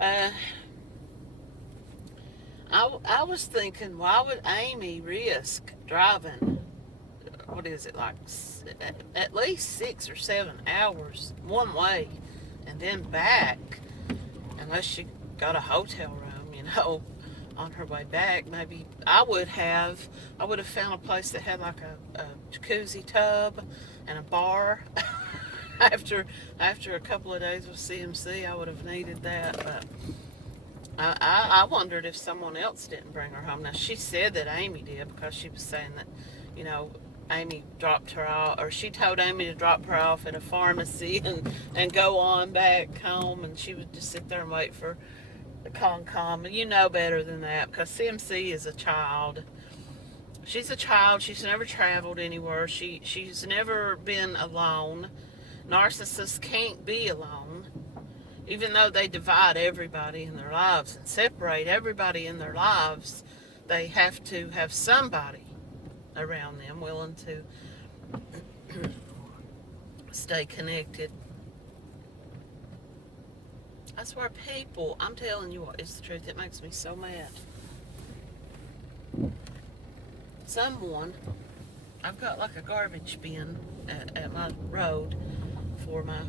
Uh, I was thinking, why would Amy risk driving, what is it, like at least 6 or 7 hours one way and then back, unless she got a hotel room, on her way back? Maybe I would have found a place that had like a jacuzzi tub and a bar. after after a couple of days with CMC, I would have needed that, but I wondered if someone else didn't bring her home. Now, she said that Amy did, because she was saying that, you know, Amy dropped her off, or she told Amy to drop her off at a pharmacy and go on back home, and she would just sit there and wait for the con. And you know better than that, because CMC is a child. She's a child. She's never traveled anywhere. She's never been alone. Narcissists can't be alone. Even though they divide everybody in their lives and separate everybody in their lives, they have to have somebody around them willing to stay connected. That's where people, I'm telling you what, it's the truth. It makes me so mad. Someone, I've got like a garbage bin at my road for my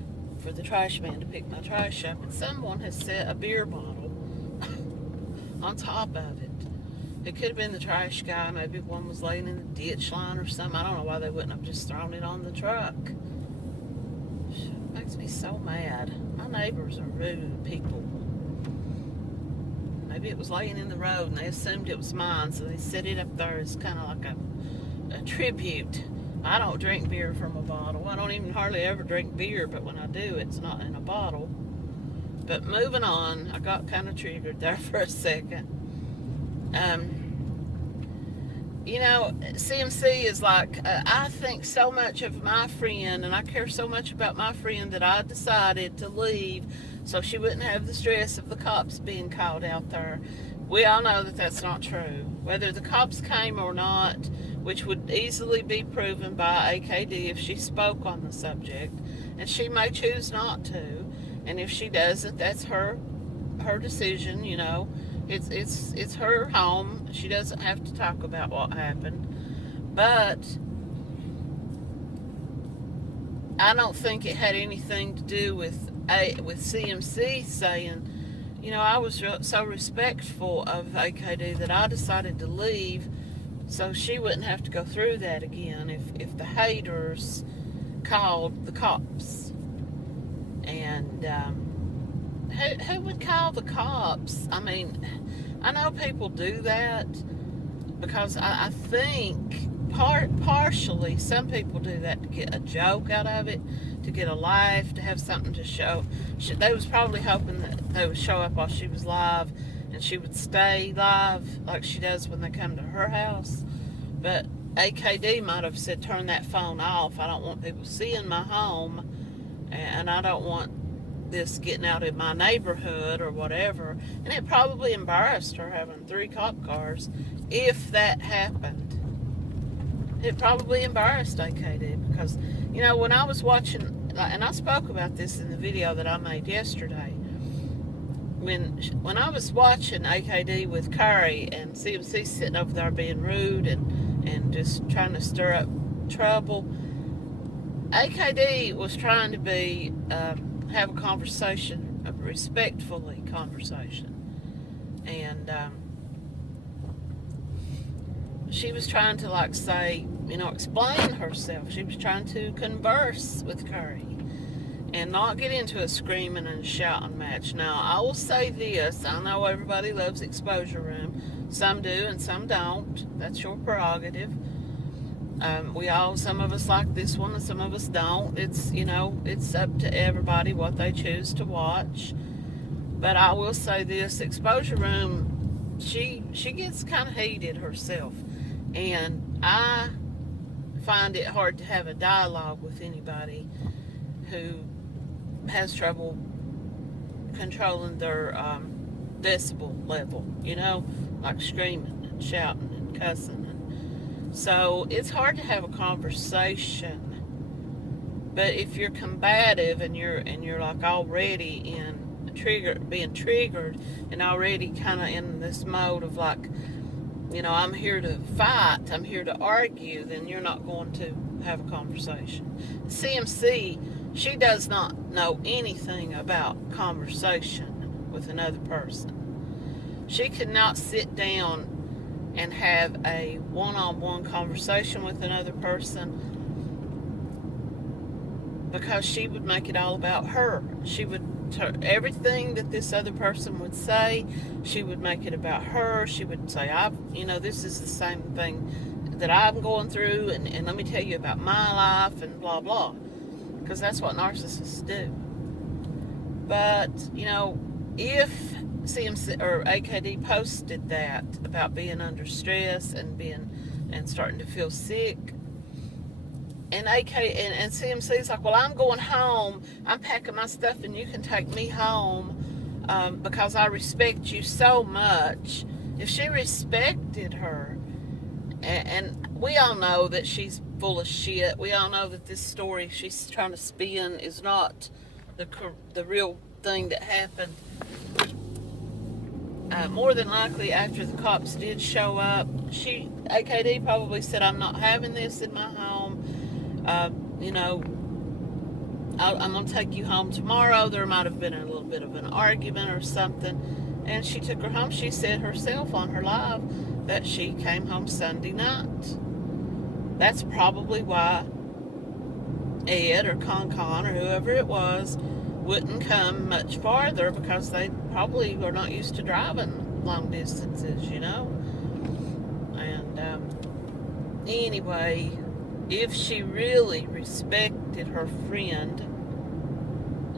for the trash man to pick my trash up, and someone has set a beer bottle on top of it. It could have been the trash guy. Maybe one was laying in the ditch line or something. I don't know why they wouldn't have just thrown it on the truck. It makes me so mad. My neighbors are rude people. Maybe it was laying in the road and they assumed it was mine, so they set it up there as kind of like a tribute. I don't drink beer from a bottle. I don't even hardly ever drink beer, but when I do, it's not in a bottle. But moving on, I got kind of triggered there for a second. CMC is like, I think so much of my friend, and I care so much about my friend, that I decided to leave so she wouldn't have the stress of the cops being called out there. We all know that that's not true. Whether the cops came or not, which would easily be proven by AKD if she spoke on the subject, and she may choose not to, and if she doesn't, that's her decision. It's her home. She doesn't have to talk about what happened. But I don't think it had anything to do with CMC saying, I was so respectful of AKD that I decided to leave so she wouldn't have to go through that again if the haters called the cops. And who would call the cops? I mean, I know people do that because I think partially some people do that to get a joke out of it, to get a laugh, to have something to show. They was probably hoping that they would show up while she was live and she would stay live like she does when they come to her house. But AKD might have said, turn that phone off. I don't want people seeing my home, and I don't want this getting out in my neighborhood or whatever. And it probably embarrassed her having 3 cop cars if that happened. It probably embarrassed AKD because, when I was watching, and I spoke about this in the video that I made yesterday, when I was watching AKD with Curry and CMC sitting over there being rude and just trying to stir up trouble, AKD was trying to be have a conversation, a respectfully conversation, and she was trying to say, explain herself. She was trying to converse with Curry and not get into a screaming and shouting match. Now, I will say this. I know everybody loves exposure room. Some do and some don't. That's your prerogative. Some of us like this one and some of us don't. It's up to everybody what they choose to watch. But I will say this, exposure room, she gets kind of heated herself. And I find it hard to have a dialogue with anybody who has trouble controlling their decibel level, like screaming and shouting and cussing. So it's hard to have a conversation. But if you're combative and you're like already in being triggered and already kind of in this mode of like, I'm here to fight, I'm here to argue, then you're not going to have a conversation. CMC, she does not know anything about conversation with another person. She could not sit down and have a one-on-one conversation with another person because she would make it all about her. She would everything that this other person would say, she would make it about her. She would say, this is the same thing that I'm going through, and let me tell you about my life, and blah, blah. Because that's what narcissists do. But, if CMC or AKD posted that about being under stress and starting to feel sick, and CMC's like, well, I'm going home. I'm packing my stuff, and you can take me home because I respect you so much. If she respected her, and we all know that she's full of shit. We all know that this story she's trying to spin is not the real thing that happened. More than likely, after the cops did show up, AKD probably said, I'm not having this in my home. I'm going to take you home tomorrow. There might have been a little bit of an argument or something. And she took her home. She said herself on her live that she came home Sunday night. That's probably why Ed or Con or whoever it was wouldn't come much farther, because they probably are not used to driving long distances, And anyway, if she really respected her friend,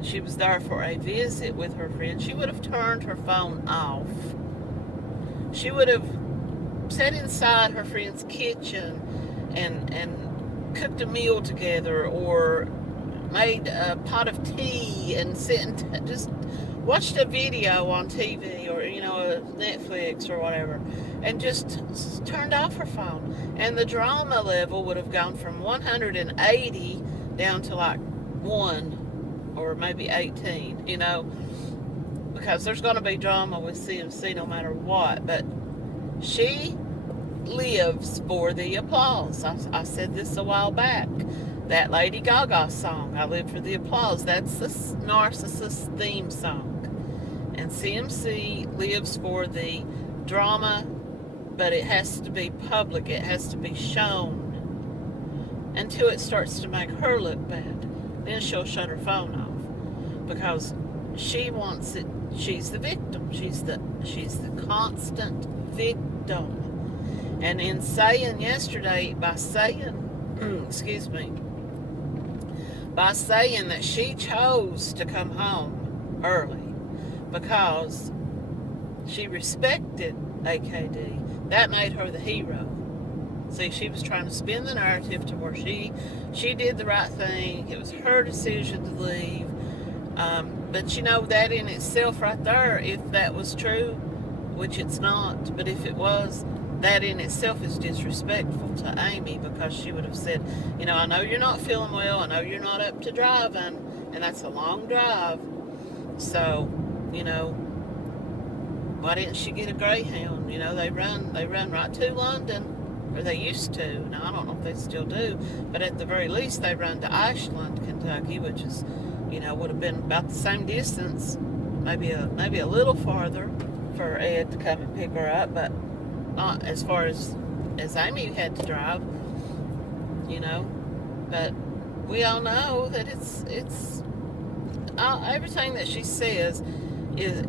she was there for a visit with her friend, she would have turned her phone off. She would have sat inside her friend's kitchen and cooked a meal together, or made a pot of tea and sit and just watched a video on TV or, Netflix or whatever, and just turned off her phone. And the drama level would have gone from 180 down to like 1 or maybe 18, because there's going to be drama with CMC no matter what. But she lives for the applause. I said this a while back. That Lady Gaga song, I Live for the Applause, that's the Narcissist theme song. And CMC lives for the drama, but it has to be public. It has to be shown until it starts to make her look bad. Then she'll shut her phone off, because she wants it. She's the victim. She's the constant victim. And in saying yesterday, by saying that she chose to come home early because she respected AKD, that made her the hero. See, she was trying to spin the narrative to where she did the right thing. It was her decision to leave. But that in itself right there, if that was true, which it's not, but if it was, that in itself is disrespectful to Amy, because she would have said, I know you're not feeling well, I know you're not up to driving, and that's a long drive, so, why didn't she get a Greyhound? They run right to London, or they used to. Now, I don't know if they still do, but at the very least, they run to Ashland, Kentucky, which is, would have been about the same distance, maybe a little farther for Ed to come and pick her up, but not as far as Amy had to drive, but we all know that it's everything that she says is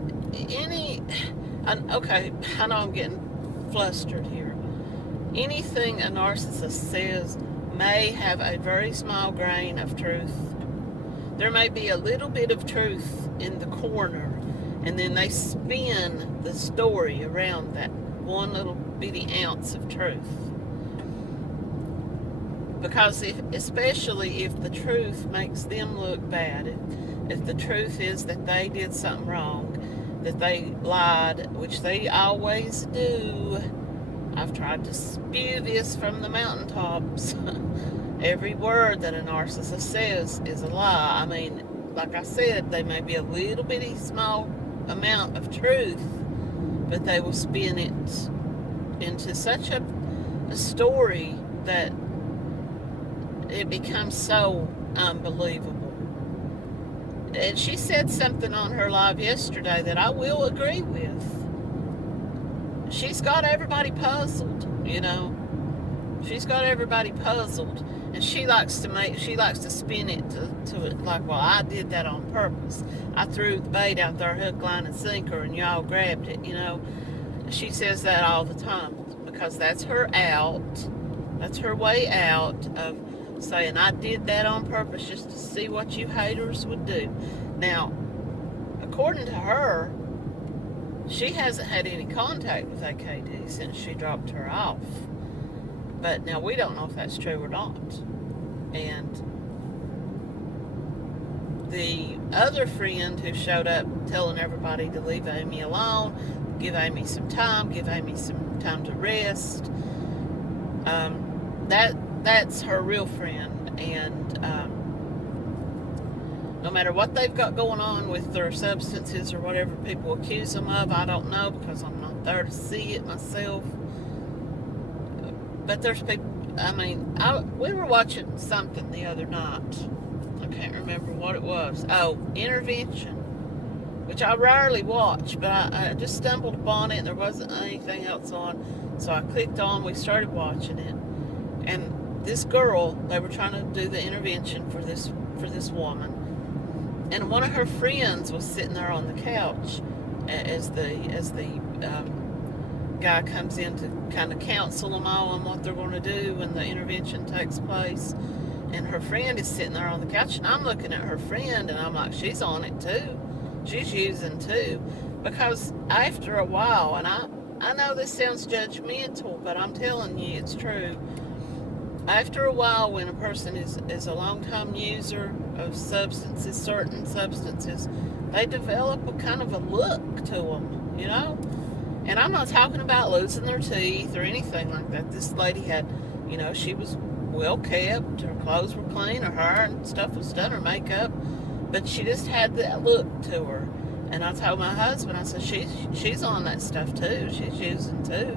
okay, I know I'm getting flustered here. Anything a narcissist says may have a very small grain of truth. There may be a little bit of truth in the corner, and then they spin the story around that one little bitty ounce of truth. Because especially if the truth makes them look bad, if the truth is that they did something wrong, that they lied, which they always do. I've tried to spew this from the mountaintops. Every word that a narcissist says is a lie. I mean, like I said, they may be a little bitty small amount of truth, but they will spin it into such a story that it becomes so unbelievable. And she said something on her live yesterday that I will agree with. She's got everybody puzzled, you know. She's got everybody puzzled, and she likes to spin it to it like, well, I did that on purpose. I threw the bait out there, hook, line, and sinker, and y'all grabbed it, you know. She says that all the time because that's her out. That's her way out of saying, I did that on purpose just to see what you haters would do. Now, according to her, she hasn't had any contact with AKD since she dropped her off. But now we don't know if that's true or not. And the other friend who showed up telling everybody to leave Amy alone, give Amy some time to rest, that's her real friend. And no matter what they've got going on with their substances or whatever people accuse them of, I don't know because I'm not there to see it myself. But there's people, I mean, we were watching something the other night. I can't remember what it was. Oh, Intervention, which I rarely watch, but I just stumbled upon it and there wasn't anything else on. So I clicked on, we started watching it. And this girl, they were trying to do the intervention for this woman. And one of her friends was sitting there on the couch as the guy comes in to kind of counsel them all on what they're going to do when the intervention takes place. And her friend is sitting there on the couch, and I'm looking at her friend, and I'm like, she's on it too. She's using too. Because after a while, and I know this sounds judgmental, but I'm telling you it's true. After a while, when a person is a long-time user of substances, certain substances, they develop a kind of a look to them, you know? And I'm not talking about losing their teeth or anything like that. This lady had, you know, she was well kept. Her clothes were clean. Her hair and stuff was done. Her makeup. But she just had that look to her. And I told my husband, I said, she's on that stuff too. She's using too.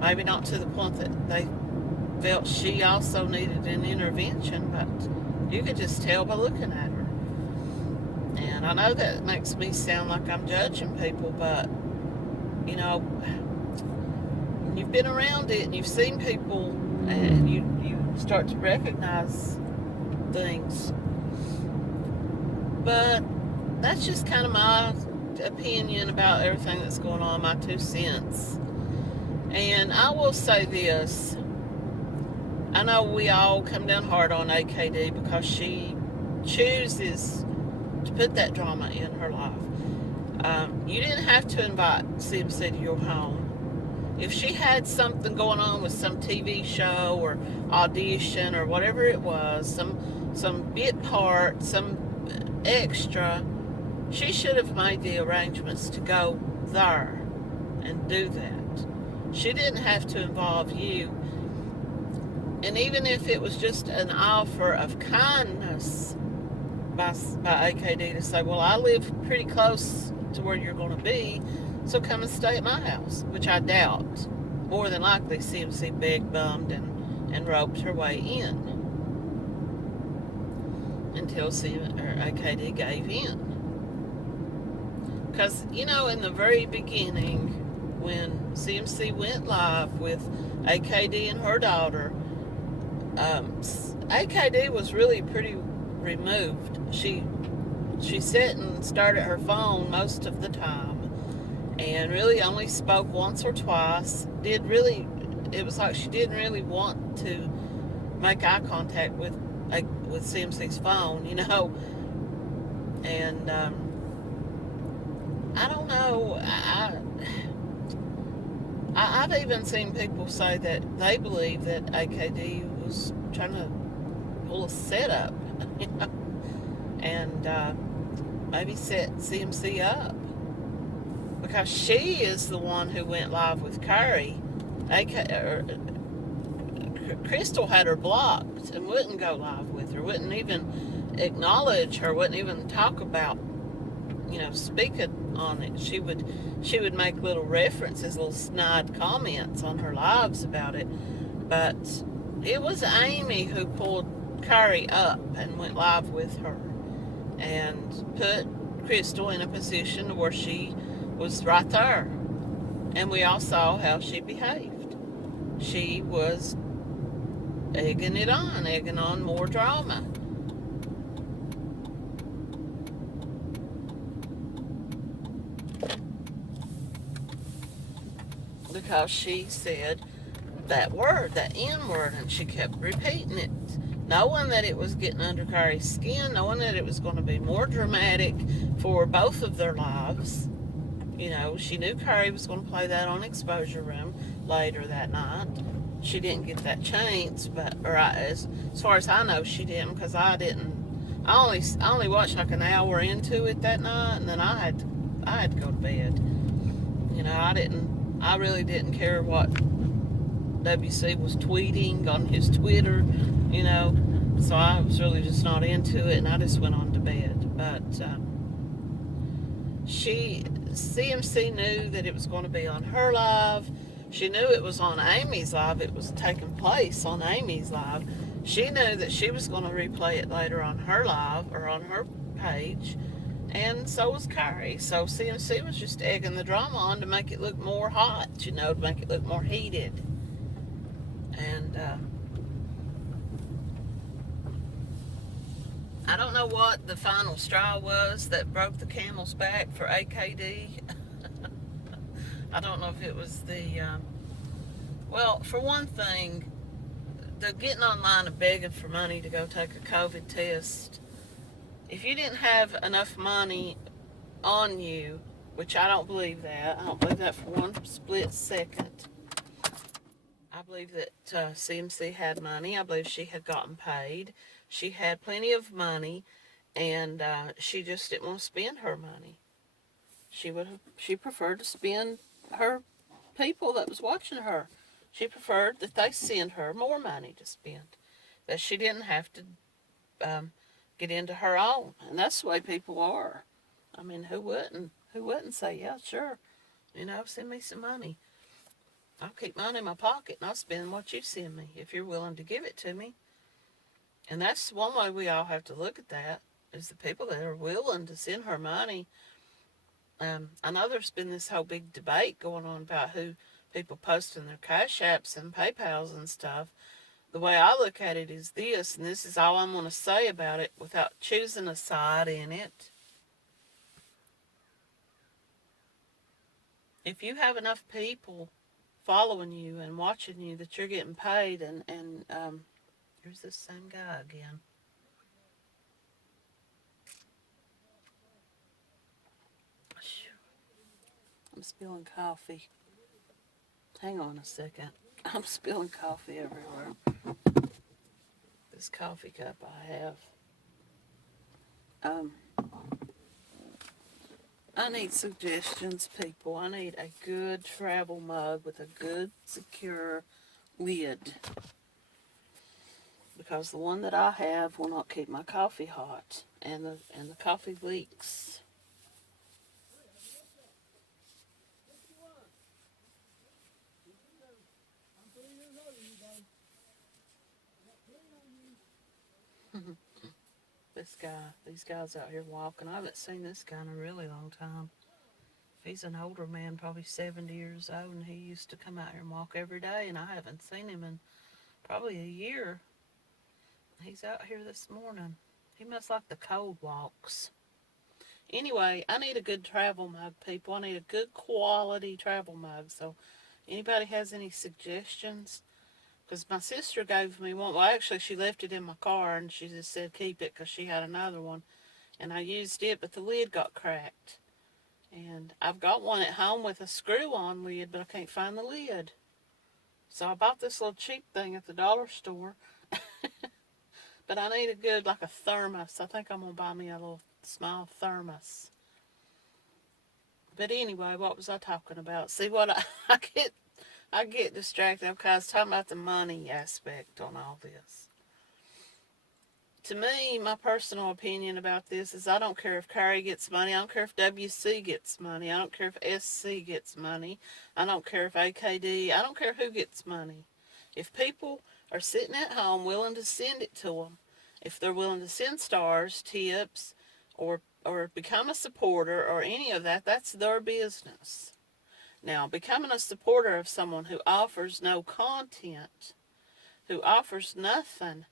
Maybe not to the point that they felt she also needed an intervention, but you could just tell by looking at her. And I know that makes me sound like I'm judging people, but you know, you've been around it and you've seen people and you start to recognize things. But that's just kind of my opinion about everything that's going on, my 2 cents. And I will say this. I know we all come down hard on AKD because she chooses to put that drama in her life. You didn't have to invite CMC to your home. If she had something going on with some TV show or audition or whatever it was, some bit part, some extra, she should have made the arrangements to go there and do that. She didn't have to involve you. And even if it was just an offer of kindness by AKD to say, well, I live pretty close to where you're going to be, so come and stay at my house, which I doubt. More than likely, CMC begged, bummed, and roped her way in until AKD gave in. Because, you know, in the very beginning, when CMC went live with AKD and her daughter, AKD was really pretty removed. She sat and stared at her phone most of the time and really only spoke once or twice. It was like she didn't really want to make eye contact with CMC's phone, you know. And I don't know. I've even seen people say that they believe that AKD was trying to pull a setup, you know, and maybe set CMC up. Because she is the one who went live with Carrie. Crystal had her blocked and wouldn't go live with her, wouldn't even acknowledge her, wouldn't even talk about, speaking on it. She would make little references, little snide comments on her lives about it. But it was Amy who pulled Carrie up and went live with her and put Crystal in a position where she was right there. And we all saw how she behaved. She was egging on more drama. Because she said that word, that N word, and she kept repeating it, knowing that it was getting under Carrie's skin, knowing that it was going to be more dramatic for both of their lives. She knew Carrie was going to play that on Exposure Room later that night. She didn't get that chance, or as far as I know, she didn't, because I didn't. I only watched like an hour into it that night, and then I had to go to bed. I really didn't care what WC was tweeting on his Twitter, so I was really just not into it, and I just went on to bed. But CMC knew that it was going to be on her live. She knew it was on Amy's live. It was taking place on Amy's live. She knew that she was going to replay it later on her live or on her page, and so was Carrie. So CMC was just egging the drama on to make it look more hot, to make it look more heated. And I don't know what the final straw was that broke the camel's back for AKD. I don't know if it was well, for one thing, the getting online and begging for money to go take a COVID test. If you didn't have enough money on you, which I don't believe that. I don't believe that for one split second. I believe that CMC had money. I believe she had gotten paid. She had plenty of money, and she just didn't want to spend her money. She preferred to spend her people that was watching her. She preferred that they send her more money to spend, that she didn't have to get into her own. And that's the way people are. I mean, who wouldn't? Who wouldn't say, yeah, sure, send me some money. I'll keep money in my pocket and I'll spend what you send me if you're willing to give it to me. And that's one way we all have to look at that, is the people that are willing to send her money. I know there's been this whole big debate going on about who people posting their Cash Apps and PayPals and stuff. The way I look at it is this, and this is all I'm going to say about it without choosing a side in it. If you have enough people following you and watching you that you're getting paid, and here's this same guy again. I'm spilling coffee. Hang on a second. I'm spilling coffee everywhere. This coffee cup I have. I need suggestions, people. I need a good travel mug with a good, secure lid. Because the one that I have will not keep my coffee hot, and the coffee leaks. These guys out here walking. I haven't seen this guy in a really long time. He's an older man, probably 70 years old, and he used to come out here and walk every day, and I haven't seen him in probably a year. He's out here this morning. He must like the cold walks. Anyway, I need a good travel mug, people. I need a good quality travel mug. So, anybody has any suggestions? Because my sister gave me one. Well, actually, she left it in my car, and she just said keep it because she had another one. And I used it, but the lid got cracked. And I've got one at home with a screw-on lid, but I can't find the lid. So I bought this little cheap thing at the dollar store. But I need a good, like a thermos. I think I'm going to buy me a little small thermos. But anyway, what was I talking about? See what I get distracted because I was talking about the money aspect on all this. To me, my personal opinion about this is I don't care if Carrie gets money. I don't care if WC gets money. I don't care if SC gets money. I don't care if AKD. I don't care who gets money. If people are sitting at home willing to send it to them, if they're willing to send stars, tips, or become a supporter or any of that, that's their business. Now, becoming a supporter of someone who offers no content, who offers nothing,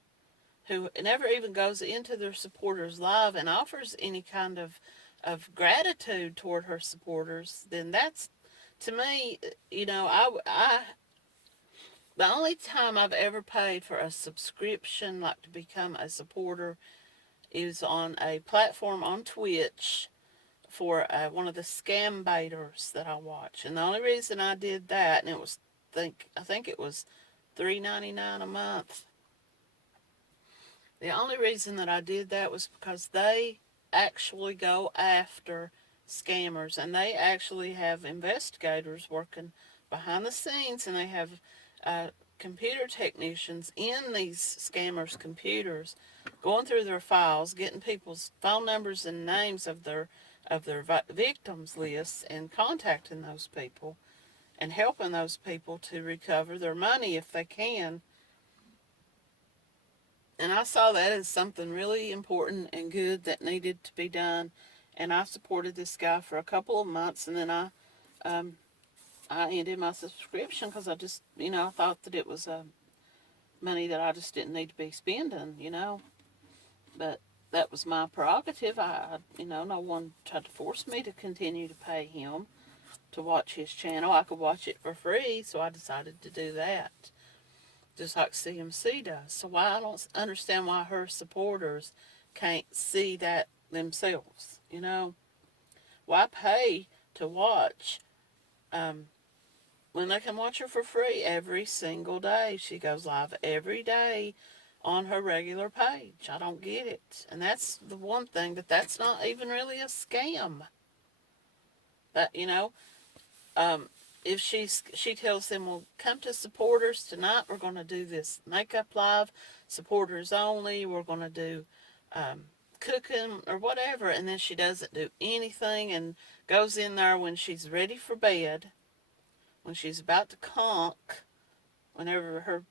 who never even goes into their supporters' live and offers any kind of gratitude toward her supporters, then that's, to me, the only time I've ever paid for a subscription, like to become a supporter, is on a platform on Twitch for one of the scam baiters that I watch. And the only reason I did that, and it was, I think it was $3.99 a month. The only reason that I did that was because they actually go after scammers, and they actually have investigators working behind the scenes, and they have computer technicians in these scammers' computers going through their files, getting people's phone numbers and names of their victims lists and contacting those people and helping those people to recover their money if they can. And I saw that as something really important and good that needed to be done. And I supported this guy for a couple of months, and then I ended my subscription because I just, I thought that it was money that I just didn't need to be spending. But that was my prerogative. No one tried to force me to continue to pay him to watch his channel. I could watch it for free, so I decided to do that. Just like CMC does. So I don't understand why her supporters can't see that themselves, Why pay to watch when they can watch her for free every single day? She goes live every day on her regular page. I don't get it. And that's the one thing, that's not even really a scam. But, if she tells them, well, come to supporters tonight, we're going to do this makeup live, supporters only, we're going to do cooking or whatever, and then she doesn't do anything and goes in there when she's ready for bed, when she's about to conk, whenever her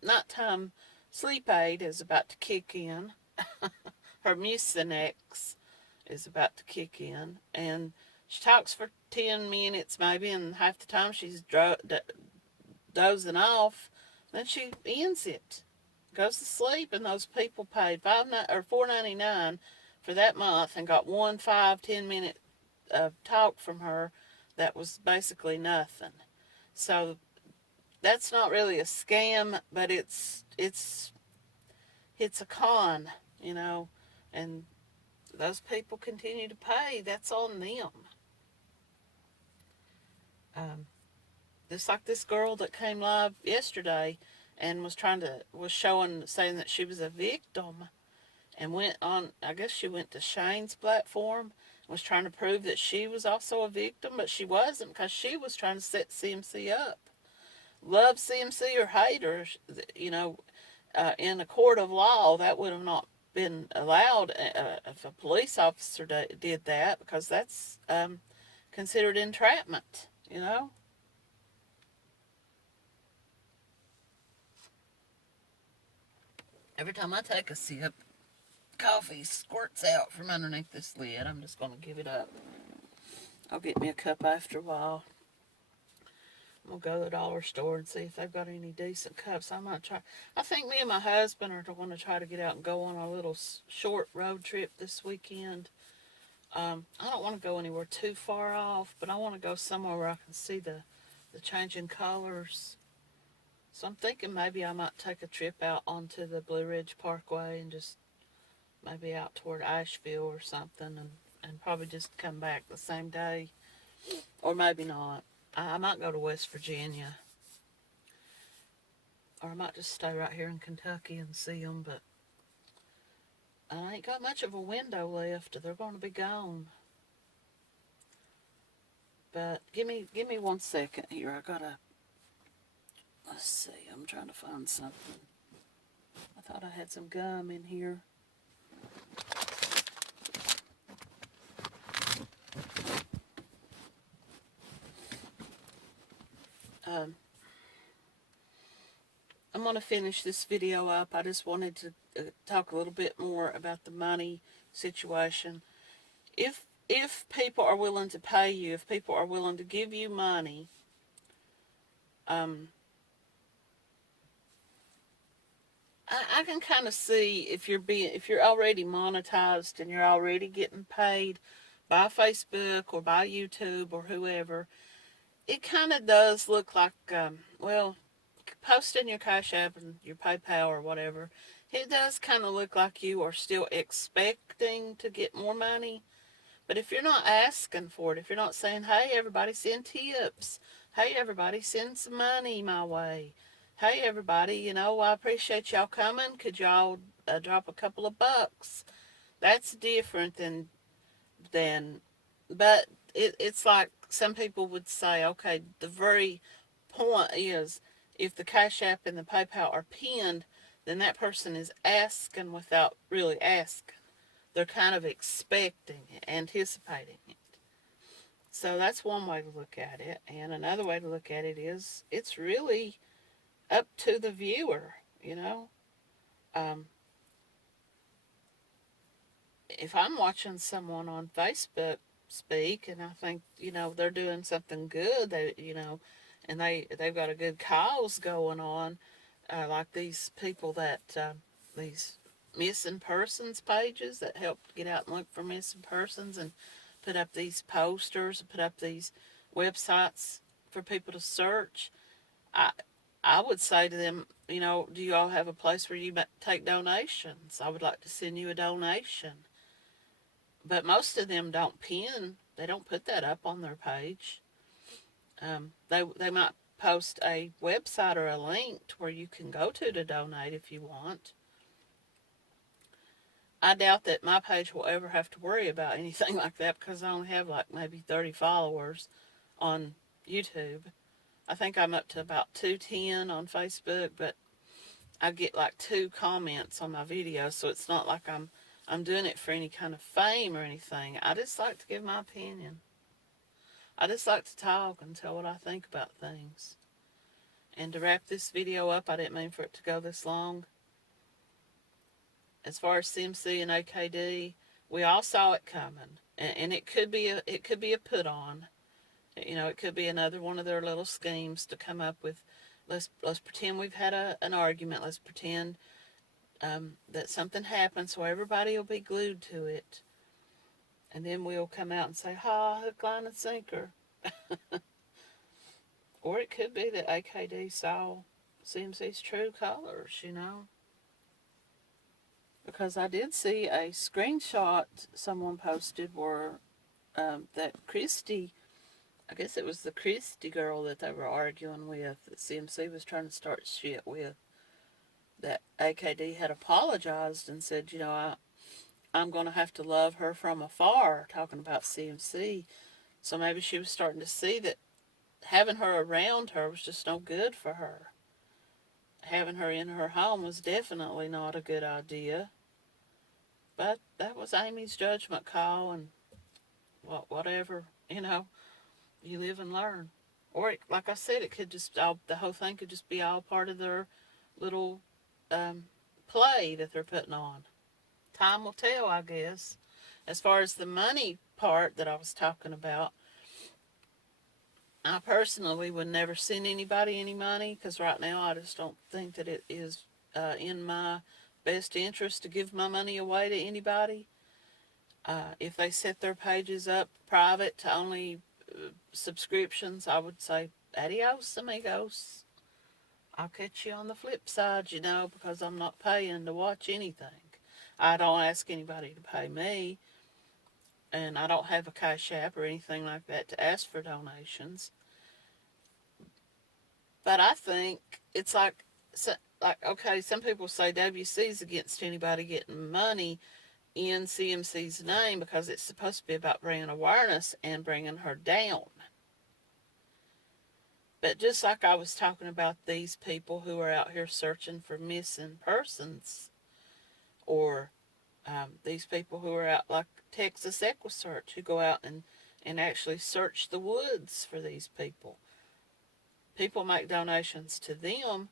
nighttime sleep aid is about to kick in, her Mucinex is about to kick in, and she talks for 10 minutes maybe, and half the time she's dozing off. Then she ends it, goes to sleep, and those people paid $4.99 for that month and got 10 minute talk from her that was basically nothing. So that's not really a scam, but it's a con, and those people continue to pay. That's on them. Just like this girl that came live yesterday and was saying that she was a victim, and went on, I guess she went to Shane's platform, and was trying to prove that she was also a victim, but she wasn't, because she was trying to set CMC up. Love CMC or hate her, in a court of law, that would have not been allowed if a police officer did that, because that's considered entrapment, Every time I take a sip, coffee squirts out from underneath this lid. I'm just going to give it up. I'll get me a cup after a while. I'm going to go to the dollar store and see if they've got any decent cups. I might try. I think me and my husband are going to try to get out and go on a little short road trip this weekend. I don't want to go anywhere too far off, but I want to go somewhere where I can see the changing colors. So I'm thinking maybe I might take a trip out onto the Blue Ridge Parkway and just maybe out toward Asheville or something, and probably just come back the same day. Or maybe not. I might go to West Virginia. Or I might just stay right here in Kentucky and see them, but I ain't got much of a window left. They're going to be gone. But give me 1 second here. Let's see, I'm trying to find something. I thought I had some gum in here. Um, I'm going to finish this video up. I just wanted to talk a little bit more about the money situation. If people are willing to pay you, if people are willing to give you money, I can kind of see if you're already monetized and you're already getting paid by Facebook or by YouTube or whoever. It kind of does look like, well, posting your Cash App and your PayPal or whatever, it does kind of look like you are still expecting to get more money. But if you're not asking for it, if you're not saying, hey, everybody send tips, hey, everybody send some money my way, hey, everybody, I appreciate y'all coming. Could y'all drop a couple of bucks? That's different than but it's like some people would say, okay, the very point is if the Cash App and the PayPal are pinned, then that person is asking without really asking. They're kind of expecting it, anticipating it. So that's one way to look at it. And another way to look at it is it's really up to the viewer. Um, if I'm watching someone on Facebook speak and I think, they're doing something good, and they've got a good cause going on, like these people these missing persons pages that help get out and look for missing persons and put up these posters and put up these websites for people to search. I I would say to them, do you all have a place where you take donations? I would like to send you a donation. But most of them don't pin. They don't put that up on their page. They might post a website or a link to where you can go to donate if you want. I doubt that my page will ever have to worry about anything like that because I only have like maybe 30 followers on YouTube. I think I'm up to about 210 on Facebook, but I get like 2 comments on my videos, so it's not like I'm doing it for any kind of fame or anything. I just like to give my opinion. I just like to talk and tell what I think about things. And to wrap this video up, I didn't mean for it to go this long. As far as CMC and AKD, we all saw it coming, and it could be a put on. It could be another one of their little schemes to come up with. Let's pretend we've had an argument. Let's pretend that something happened, so everybody will be glued to it, and then we'll come out and say, "Ha, hook, line, and sinker." Or it could be that AKD saw CMC's true colors. Because I did see a screenshot someone posted where that Christy, I guess it was the Christy girl that they were arguing with, that CMC was trying to start shit with, that AKD had apologized and said, I'm going to have to love her from afar, talking about CMC. So maybe she was starting to see that having her around her was just no good for her. Having her in her home was definitely not a good idea. But that was Amy's judgment call, and whatever, you live and learn. Or, like I said, it could just the whole thing could just be all part of their little play that they're putting on. Time will tell, I guess. As far as the money part that I was talking about, I personally would never send anybody any money because right now I just don't think that it is in my best interest to give my money away to anybody. If they set their pages up private to only subscriptions, I would say adios amigos. I'll catch you on the flip side, because I'm not paying to watch anything. I don't ask anybody to pay me, and I don't have a Cash App or anything like that to ask for donations. But I think it's okay, some people say WC's against anybody getting money in CMC's name because it's supposed to be about bringing awareness and bringing her down. But just like I was talking about these people who are out here searching for missing persons, or these people who are out like Texas EquiSearch, who go out and actually search the woods for these people. People make donations to them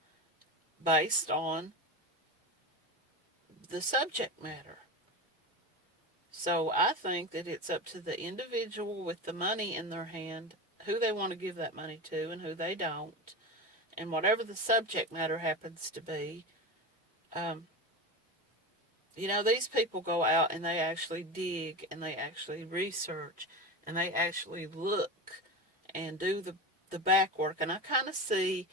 based on the subject matter. So I think that it's up to the individual with the money in their hand who they want to give that money to and who they don't. And whatever the subject matter happens to be, these people go out and they actually dig and they actually research and they actually look and do the back work. And I kind of see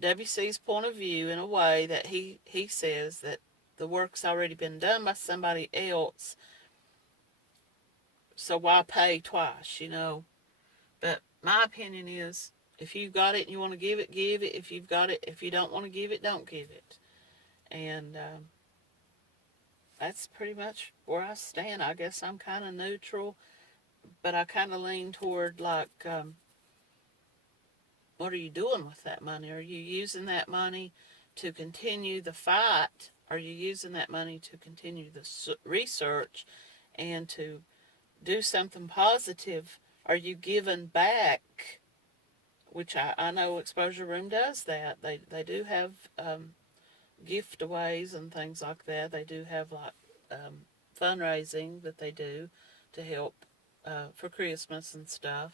WC's point of view in a way that he says that the work's already been done by somebody else, so why pay twice, But my opinion is, if you've got it and you want to give it, give it. If you've got it, if you don't want to give it, don't give it. And that's pretty much where I stand. I guess I'm kind of neutral, but I kind of lean toward like, what are you doing with that money? Are you using that money to continue the fight? Are you using that money to continue the research and to do something positive? Are you giving back? Which I know Exposure Room does that. They do have gift-aways and things like that. They do have like fundraising that they do to help for Christmas and stuff.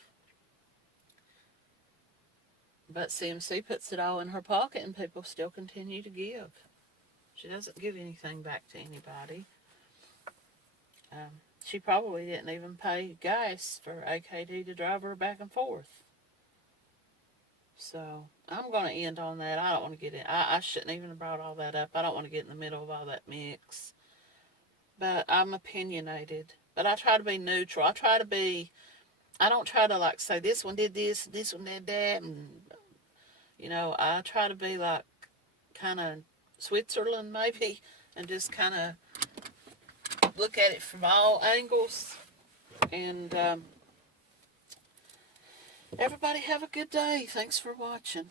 But CMC puts it all in her pocket and people still continue to give. She doesn't give anything back to anybody. She probably didn't even pay gas for AKD to drive her back and forth. So I'm going to end on that. I don't want to get in. I shouldn't even have brought all that up. I don't want to get in the middle of all that mix. But I'm opinionated. But I try to be neutral. I don't try to like say this one did this, this one did that. And, I try to be like kind of Switzerland maybe and just kind of look at it from all angles. And everybody have a good day. Thanks for watching.